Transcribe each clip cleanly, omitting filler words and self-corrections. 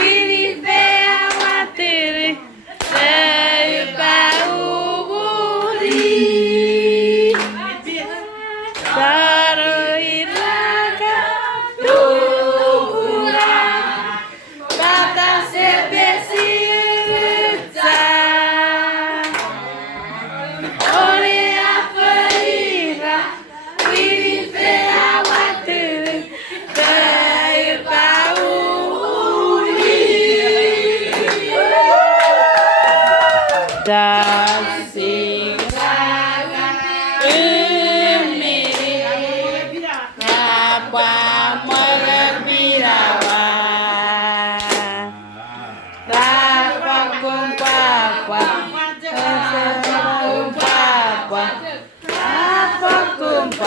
Really fair. 자식아가 은미리 아빠 먹으리라와 라바꿈빠빠 어서꿈빠빠 아빠꿈빠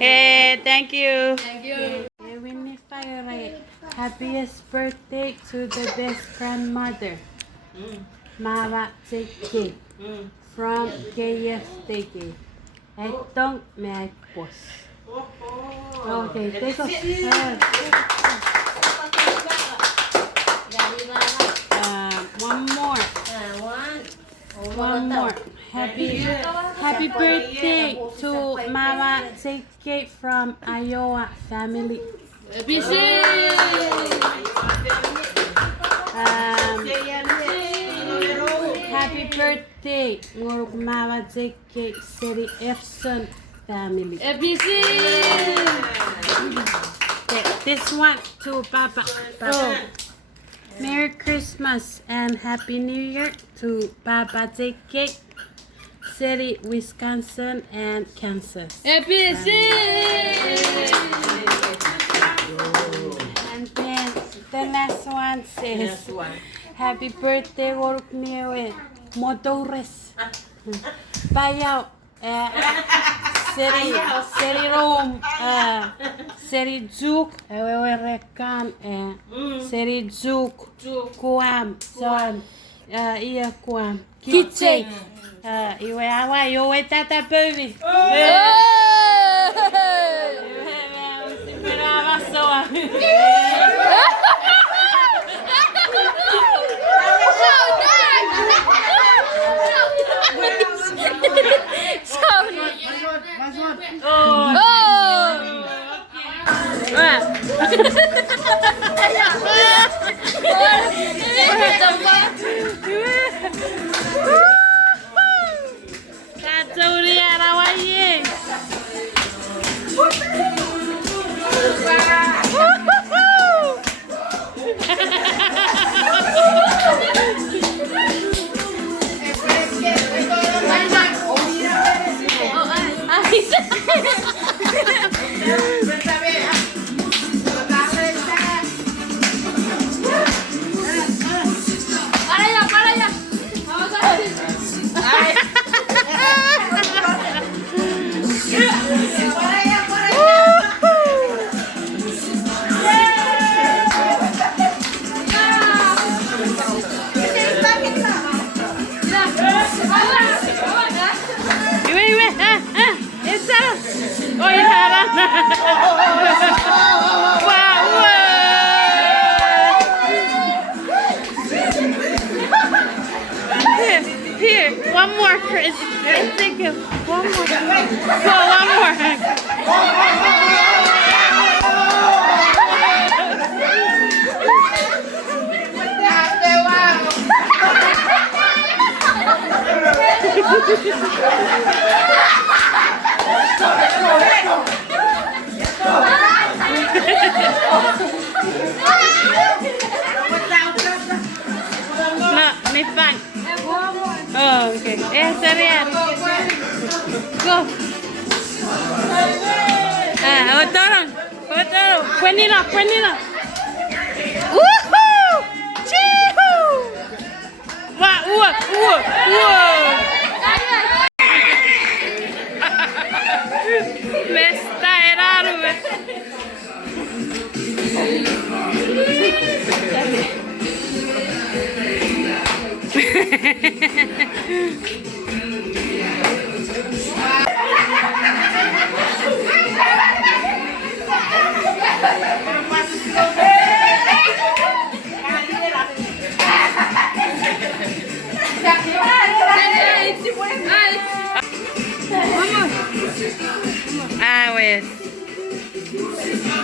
Hey, thank you. Thank you. Winnie Fire, happiest birthday to the best grandmother, Mama Tiki, from KSTK. Etong Mekpos. Okay, take off. One more. One more. Happy birthday to Mama Tiki from Iowa family. ABC. Happy birthday, nguruk Mama JK Seri Efson family. ABC. This one to Papa. Oh. Merry Christmas and Happy New Year to Papa JK Seri Wisconsin and Kansas. ABC. And then the last one says, Happy birthday, work Mire Motores. Bayaw, Seri Rome, Seri Juk, Rekan, Seri Juk, Kuam, Son, Iya Kuam, Kitche, Iwe Awa, Iwe Tata Baby. Here, one more. Thank you. One more. Go, one more. No, may fun. Oh, okay. Serian. Go. Otorong. Puenila. Woohoo! Chee-hoo! Whoa. Me está errado. Pues.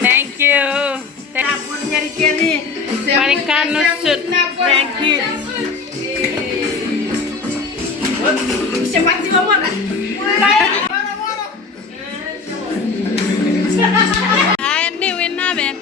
Thank you. Maricano shoot. Thank you. Ay, hindi, win na, Ben.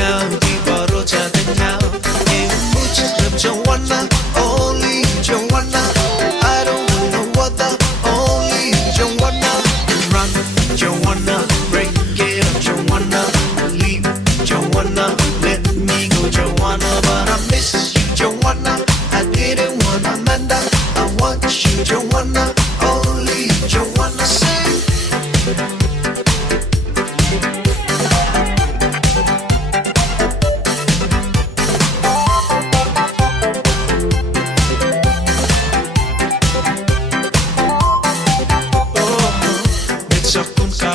ngao đi vào rồi cha tên ngao em muốn chỉ làm trong wanna only trong wanna I don't wanna water only trong wanna run trong wanna break it up trong wanna leave trong wanna let me go trong wanna but I miss you trong wanna I didn't want Amanda I want you trong wanna only trong wanna say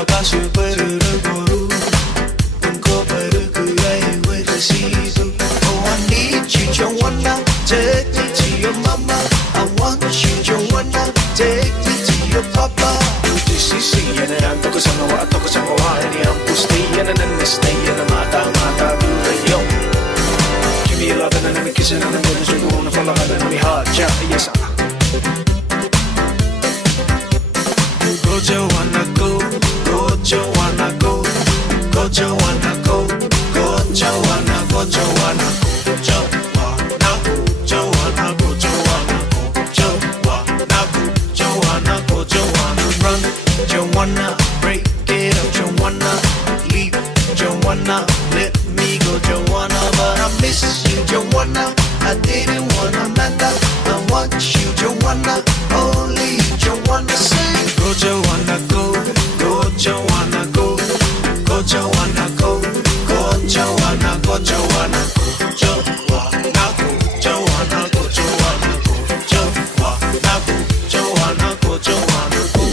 가수 버르르 고루 끊고 버르 그의 왜 다시도 Oh I need you don't wanna take me to your mama I want you don't wanna take me to your papa UTCC 얘네랑 똑같은 거와 똑같은 거와 애니한 부스티 얘네는 내 스테이 얘네 마다 그래요 Give me your love and then kiss it and then we'll just go on and follow her and we hard yeah yes Go Joanna go Go Joanna go Go Joanna go Go Joanna go Joanna go Joanna go Joanna go Joanna go Joanna go Joanna run Joanna break it up Joanna leave Joanna let me go Joanna but I miss you Joanna I didn't want Amanda I want you Joanna only Joanna say Go Joanna go Go Joanna go Go Joanna go Go Joanna go Joanna go Joanna go Joanna go Joanna go Joanna go Joanna go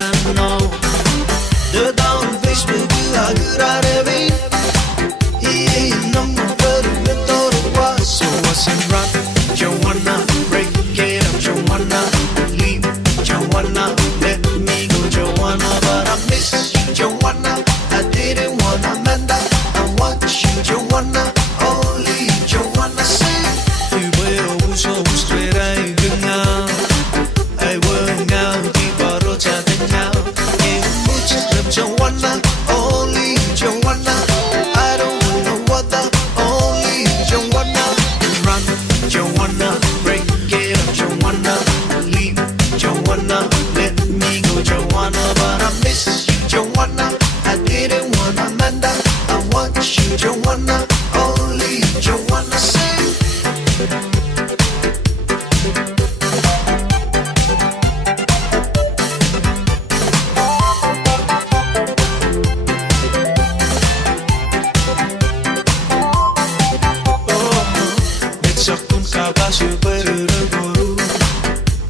I know the down Facebook 아그라레빈 이 너무 버리면 떨어와 So what's in run Joanna break it up Joanna leave Joanna let me go Joanna but I miss you Joanna I didn't want Amanda I want you Joanna only Joanna say Tuy bêu so straight I gừng ngao I will ngao đi vào rồi cha tên ngao em muốn chỉ làm Joanna only Joanna I don't wanna water only Joanna run Joanna break it up Joanna leave Joanna let me go Joanna but I miss you Joanna I didn't want Amanda I want you Joanna only Joanna say Sakun kabasu bărâră goru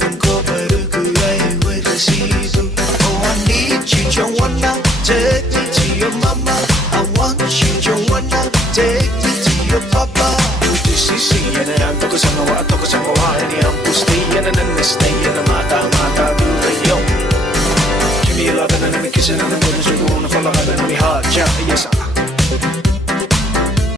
Încă bărâ câai ue răsidu Oh I need you Joanna Take me to your mama I want you Joanna Take me to your papa UTCC 얘네랑 똑같은 거와 똑같은 거와 애니한 부스티 얘네는 내 스테이 얘네 마다 그래요 Give me your love and then kiss it and then we'll